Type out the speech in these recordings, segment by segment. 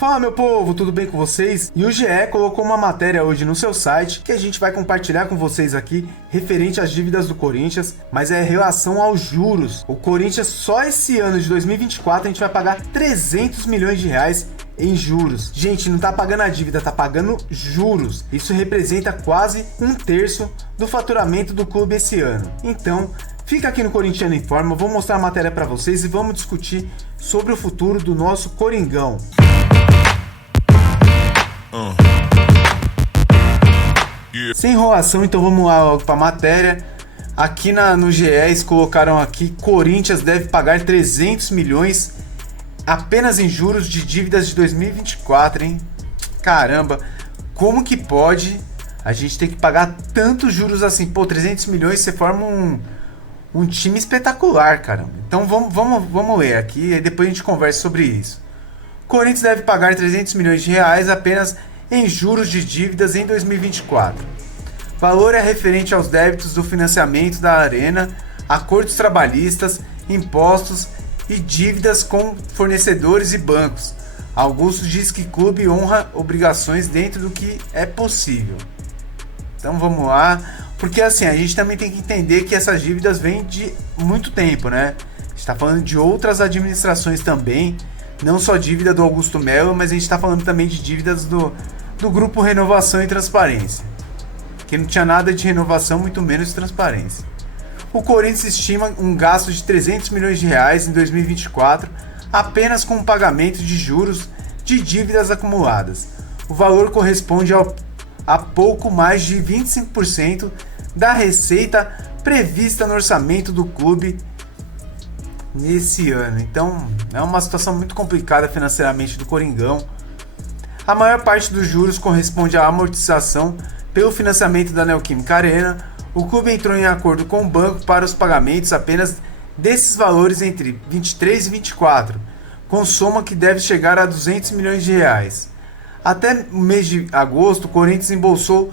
Fala, meu povo, tudo bem com vocês? E o GE colocou uma matéria hoje no seu site que a gente vai compartilhar com vocês aqui referente às dívidas do Corinthians, mas é em relação aos juros. O Corinthians só esse ano de 2024 a gente vai pagar 300 milhões de reais em juros. Gente, não tá pagando a dívida, tá pagando juros. Isso representa quase um terço do faturamento do clube esse ano. Então, fica aqui no Corintiano em Forma, vou mostrar a matéria para vocês e vamos discutir sobre o futuro do nosso Coringão. Sem enrolação, então vamos lá logo para a matéria. Aqui no GE eles colocaram aqui: Corinthians deve pagar 300 milhões apenas em juros de dívidas de 2024, hein? Caramba, como que pode a gente ter que pagar tantos juros assim? Pô, 300 milhões, você forma um time espetacular, caramba. Então vamos ler aqui e depois a gente conversa sobre isso. Corinthians deve pagar 300 milhões de reais apenas em juros de dívidas em 2024. Valor é referente aos débitos do financiamento da Arena, acordos trabalhistas, impostos e dívidas com fornecedores e bancos. Augusto diz que o clube honra obrigações dentro do que é possível. Então vamos lá, porque assim, a gente também tem que entender que essas dívidas vêm de muito tempo, né? A gente está falando de outras administrações também, não só dívida do Augusto Melo, mas a gente está falando também de dívidas do Grupo Renovação e Transparência, que não tinha nada de renovação, muito menos transparência. O Corinthians estima um gasto de 300 milhões de reais em 2024 apenas com o pagamento de juros de dívidas acumuladas. O valor corresponde a pouco mais de 25% da receita prevista no orçamento do clube nesse ano. Então é uma situação muito complicada financeiramente do Coringão. A maior parte dos juros corresponde à amortização pelo financiamento da Neoquímica Arena. O clube entrou em acordo com o banco para os pagamentos apenas desses valores entre 23 e 24, com soma que deve chegar a 200 milhões de reais. Até o mês de agosto, o Corinthians embolsou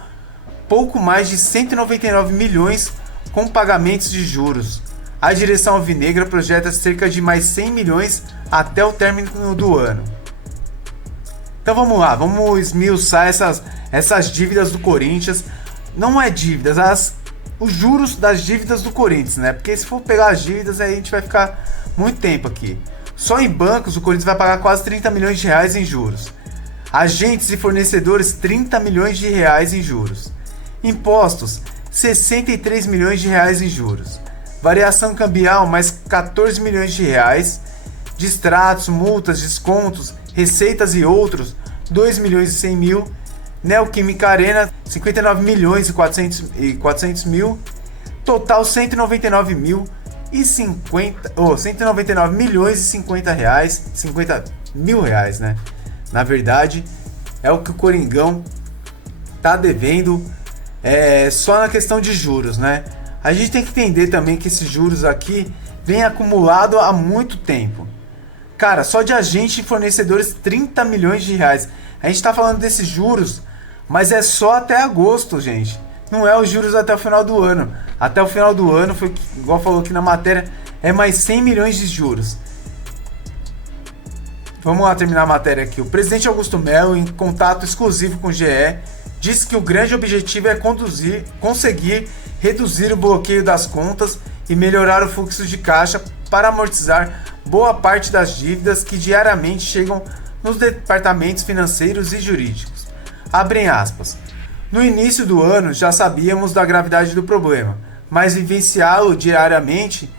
pouco mais de 199 milhões com pagamentos de juros. A direção alvinegra projeta cerca de mais 100 milhões até o término do ano. Então vamos lá, vamos esmiuçar essas dívidas do Corinthians. Não é dívidas, os juros das dívidas do Corinthians, né? Porque se for pegar as dívidas, aí a gente vai ficar muito tempo aqui. Só em bancos o Corinthians vai pagar quase 30 milhões de reais em juros. Agentes e fornecedores, 30 milhões de reais em juros. Impostos, 63 milhões de reais em juros. Variação cambial, mais 14 milhões de reais. Distratos, multas, descontos, receitas e outros, 2 milhões e 100 mil. Neoquímica Arena, 59 milhões e 400 mil. Total 199 mil e 199 milhões e 50 reais, 50 mil reais, né? Na verdade, é o que o Coringão tá devendo, só na questão de juros, né? A gente tem que entender também que esses juros aqui vem acumulado há muito tempo. Cara, só de agente e fornecedores, 30 milhões de reais. A gente tá falando desses juros, mas é só até agosto, gente. Não é os juros até o final do ano. Até o final do ano, foi igual falou aqui na matéria, é mais 100 milhões de juros. Vamos lá terminar a matéria aqui. O presidente Augusto Melo, em contato exclusivo com o GE, disse que o grande objetivo é conseguir reduzir o bloqueio das contas e melhorar o fluxo de caixa para amortizar boa parte das dívidas que diariamente chegam nos departamentos financeiros e jurídicos. Abrem aspas. No início do ano já sabíamos da gravidade do problema, mas vivenciá-lo diariamente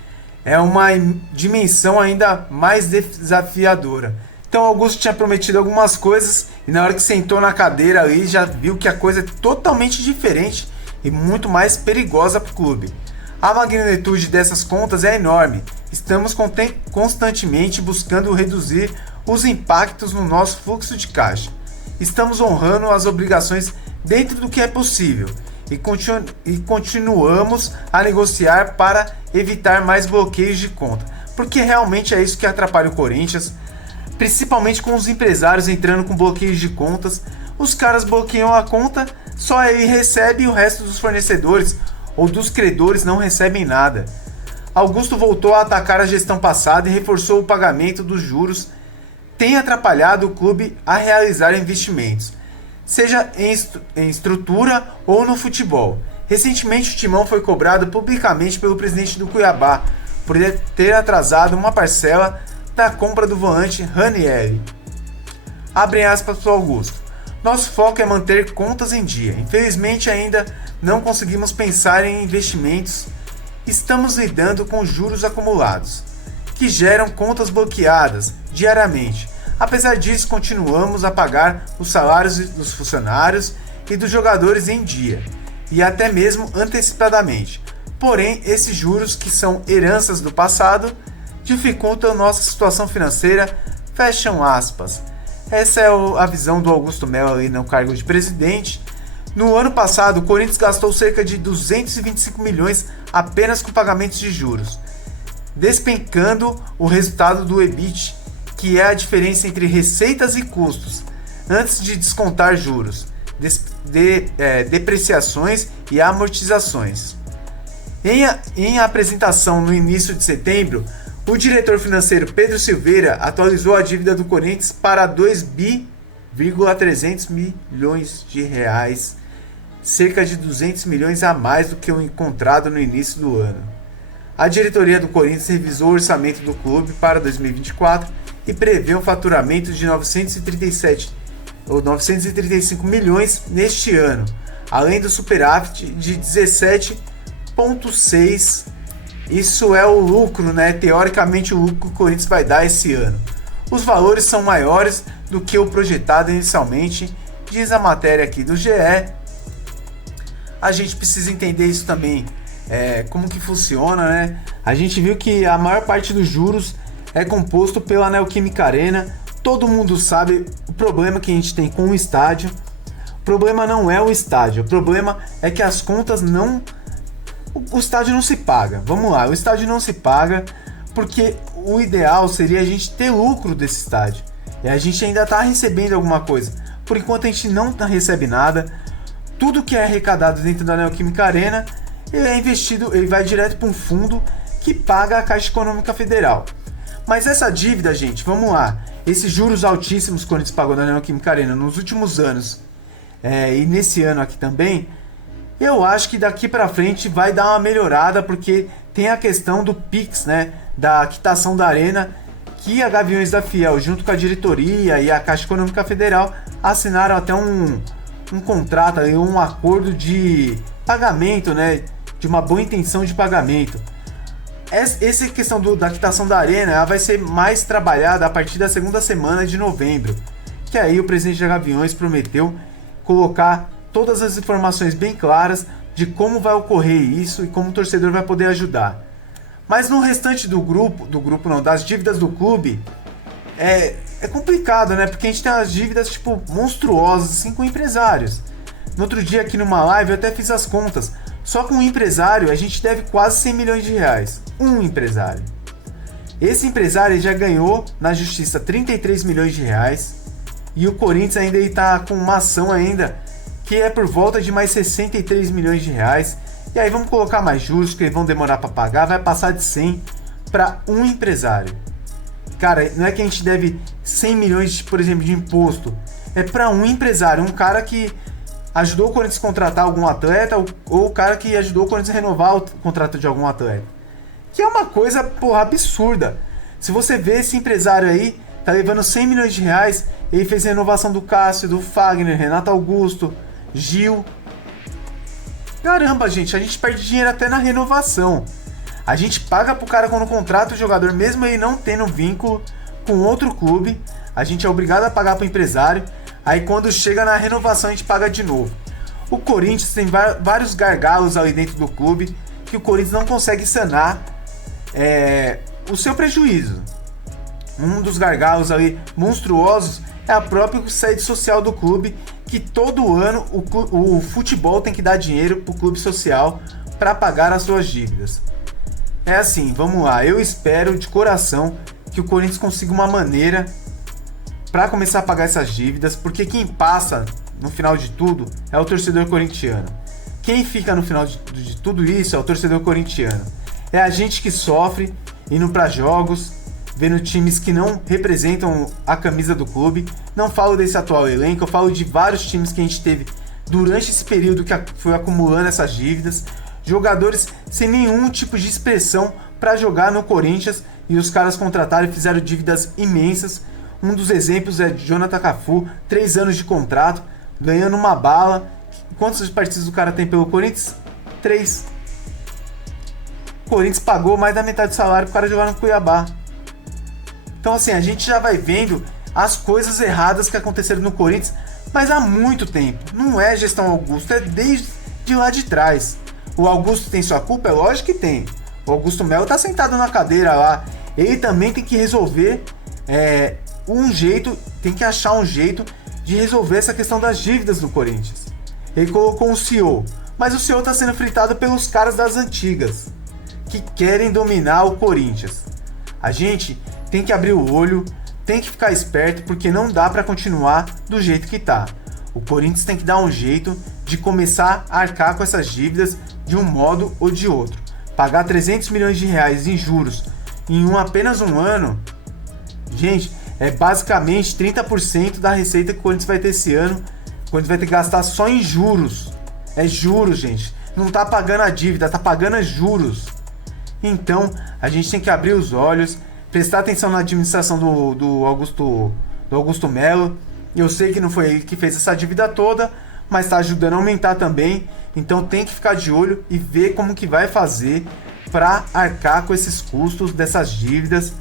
é uma dimensão ainda mais desafiadora. Então Augusto tinha prometido algumas coisas e na hora que sentou na cadeira ali já viu que a coisa é totalmente diferente e muito mais perigosa para o clube. A magnitude dessas contas é enorme. Estamos constantemente buscando reduzir os impactos no nosso fluxo de caixa. Estamos honrando as obrigações dentro do que é possível e continuamos a negociar para evitar mais bloqueios de conta, porque realmente é isso que atrapalha o Corinthians, principalmente com os empresários entrando com bloqueios de contas. Os caras bloqueiam a conta, só ele recebe e o resto dos fornecedores ou dos credores não recebem nada. Augusto voltou a atacar a gestão passada e reforçou o pagamento dos juros tem atrapalhado o clube a realizar investimentos, seja em estrutura ou no futebol. Recentemente o Timão foi cobrado publicamente pelo presidente do Cuiabá por ter atrasado uma parcela da compra do volante Ranieri. Abre aspas para o Augusto. Nosso foco é manter contas em dia. Infelizmente ainda não conseguimos pensar em investimentos. Estamos lidando com juros acumulados, que geram contas bloqueadas diariamente. Apesar disso, continuamos a pagar os salários dos funcionários e dos jogadores em dia, e até mesmo antecipadamente. Porém, esses juros, que são heranças do passado, dificultam nossa situação financeira. Fecham aspas. Essa é a visão do Augusto Melo ali no cargo de presidente. No ano passado, o Corinthians gastou cerca de 225 milhões apenas com pagamentos de juros, despencando o resultado do EBIT, que é a diferença entre receitas e custos, antes de descontar juros, depreciações e amortizações. Em apresentação no início de setembro, o diretor financeiro Pedro Silveira atualizou a dívida do Corinthians para 2,3 bilhões de reais, cerca de 200 milhões a mais do que o encontrado no início do ano. A diretoria do Corinthians revisou o orçamento do clube para 2024 e prevê um faturamento de 935 milhões neste ano, além do superávit de 17,6. Isso é o lucro, né? Teoricamente o lucro que o Corinthians vai dar esse ano. Os valores são maiores do que o projetado inicialmente, diz a matéria aqui do GE. A gente precisa entender isso também, como que funciona, né? A gente viu que a maior parte dos juros é composto pela Neoquímica Arena. Todo mundo sabe o problema que a gente tem com o estádio. O problema não é o estádio, o problema é que as contas não... O estádio não se paga. Vamos lá, o estádio não se paga porque o ideal seria a gente ter lucro desse estádio. E a gente ainda está recebendo alguma coisa. Por enquanto a gente não recebe nada. Tudo que é arrecadado dentro da Neoquímica Arena, ele é investido, ele vai direto para um fundo que paga a Caixa Econômica Federal. Mas essa dívida, gente, vamos lá. Esses juros altíssimos que o Corinthians pagou na Neoquímica Arena nos últimos anos, e nesse ano aqui também, eu acho que daqui para frente vai dar uma melhorada, porque tem a questão do PIX, né, da quitação da Arena, que a Gaviões da Fiel, junto com a diretoria e a Caixa Econômica Federal, assinaram até um contrato, um acordo de pagamento, né, de uma boa intenção de pagamento. Essa questão da quitação da Arena, ela vai ser mais trabalhada a partir da segunda semana de novembro, que aí o presidente da Gaviões prometeu colocar todas as informações bem claras de como vai ocorrer isso e como o torcedor vai poder ajudar. Mas no restante das dívidas do clube, é complicado, né? Porque a gente tem as dívidas tipo monstruosas assim com empresários. No outro dia aqui numa live eu até fiz as contas. Só com um empresário a gente deve quase 100 milhões de reais. Um empresário. Esse empresário já ganhou na justiça 33 milhões de reais. E o Corinthians ainda está com uma ação ainda que é por volta de mais 63 milhões de reais. E aí vamos colocar mais juros que vão demorar para pagar. Vai passar de 100 para um empresário. Cara, não é que a gente deve 100 milhões, por exemplo, de imposto. É para um empresário, um cara que ajudou o Corinthians a contratar algum atleta ou o cara que ajudou o Corinthians a renovar o contrato de algum atleta. Que é uma coisa, porra, absurda. Se você vê esse empresário aí, tá levando 100 milhões de reais, ele fez a renovação do Cássio, do Fagner, Renato Augusto, Gil. Caramba, gente, a gente perde dinheiro até na renovação. A gente paga pro cara quando contrata o jogador, mesmo ele não tendo vínculo com outro clube. A gente é obrigado a pagar pro empresário. Aí quando chega na renovação a gente paga de novo. O Corinthians tem vários gargalos ali dentro do clube que o Corinthians não consegue sanar o seu prejuízo. Um dos gargalos ali monstruosos é a própria sede social do clube, que todo ano o futebol tem que dar dinheiro pro clube social para pagar as suas dívidas. É assim, vamos lá, eu espero de coração que o Corinthians consiga uma maneira para começar a pagar essas dívidas, porque quem passa no final de tudo é o torcedor corintiano. Quem fica no final de tudo isso é o torcedor corintiano. É a gente que sofre indo para jogos, vendo times que não representam a camisa do clube. Não falo desse atual elenco, eu falo de vários times que a gente teve durante esse período que foi acumulando essas dívidas. Jogadores sem nenhum tipo de expressão para jogar no Corinthians e os caras contrataram e fizeram dívidas imensas. Um dos exemplos é Jonathan Cafu, 3 anos de contrato, ganhando uma bala. Quantas partidas o cara tem pelo Corinthians? 3. O Corinthians pagou mais da metade do salário para o cara jogar no Cuiabá. Então assim, a gente já vai vendo as coisas erradas que aconteceram no Corinthians, mas há muito tempo. Não é gestão Augusto, é desde lá de trás. O Augusto tem sua culpa? É lógico que tem. O Augusto Melo tá sentado na cadeira lá. Ele também tem que resolver tem que achar um jeito de resolver essa questão das dívidas do Corinthians. Ele colocou um CEO, mas o CEO tá sendo fritado pelos caras das antigas, que querem dominar o Corinthians. A gente tem que abrir o olho, tem que ficar esperto, porque não dá para continuar do jeito que tá. O Corinthians tem que dar um jeito de começar a arcar com essas dívidas de um modo ou de outro. Pagar 300 milhões de reais em juros em apenas um ano, gente, é basicamente 30% da receita que o Corinthians vai ter esse ano. O Corinthians vai ter que gastar só em juros. É juros, gente. Não tá pagando a dívida, tá pagando juros. Então, a gente tem que abrir os olhos, prestar atenção na administração do Augusto Melo. Eu sei que não foi ele que fez essa dívida toda, mas está ajudando a aumentar também. Então tem que ficar de olho e ver como que vai fazer para arcar com esses custos dessas dívidas.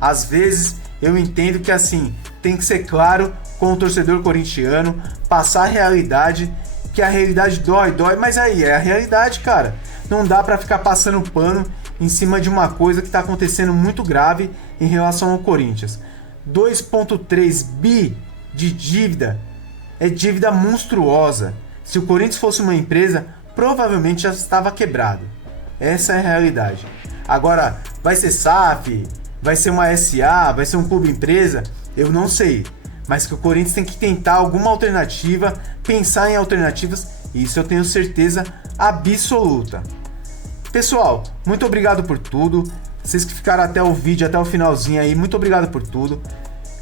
Às vezes eu entendo que assim tem que ser claro com o torcedor corintiano, passar a realidade, que a realidade dói, mas aí é a realidade, cara. Não dá para ficar passando pano em cima de uma coisa que está acontecendo muito grave em relação ao Corinthians. 2,3 bi de dívida é dívida monstruosa. Se o Corinthians fosse uma empresa, provavelmente já estava quebrado. Essa é a realidade. Agora, vai ser SAF, vai ser uma SA, vai ser um clube empresa, eu não sei. Mas que o Corinthians tem que tentar alguma alternativa, pensar em alternativas, isso eu tenho certeza absoluta. Pessoal, muito obrigado por tudo. Vocês que ficaram até o vídeo, até o finalzinho aí, muito obrigado por tudo.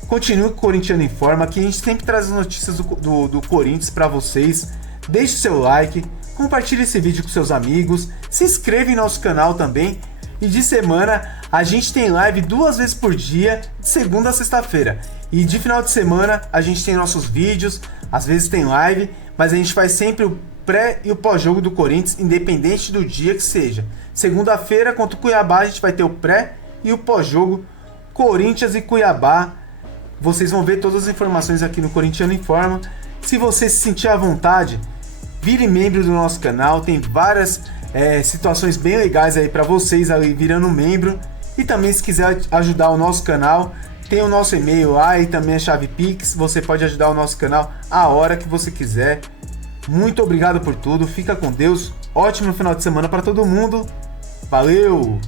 Continue com o Corintiano Informa, que a gente sempre traz as notícias do Corinthians para vocês. Deixe seu like, compartilhe esse vídeo com seus amigos, se inscreva em nosso canal também. E de semana a gente tem live 2 vezes por dia, de segunda a sexta-feira. E de final de semana a gente tem nossos vídeos, às vezes tem live, mas a gente faz sempre o pré e o pós-jogo do Corinthians, independente do dia que seja. Segunda-feira contra o Cuiabá a gente vai ter o pré e o pós-jogo Corinthians e Cuiabá. Vocês vão ver todas as informações aqui no Corintiano Informa. Se você se sentir à vontade, vire membro do nosso canal. Tem várias situações bem legais aí para vocês ali virando membro. E também se quiser ajudar o nosso canal, tem o nosso e-mail lá e também a chave Pix. Você pode ajudar o nosso canal a hora que você quiser. Muito obrigado por tudo. Fica com Deus. Ótimo final de semana para todo mundo. Valeu!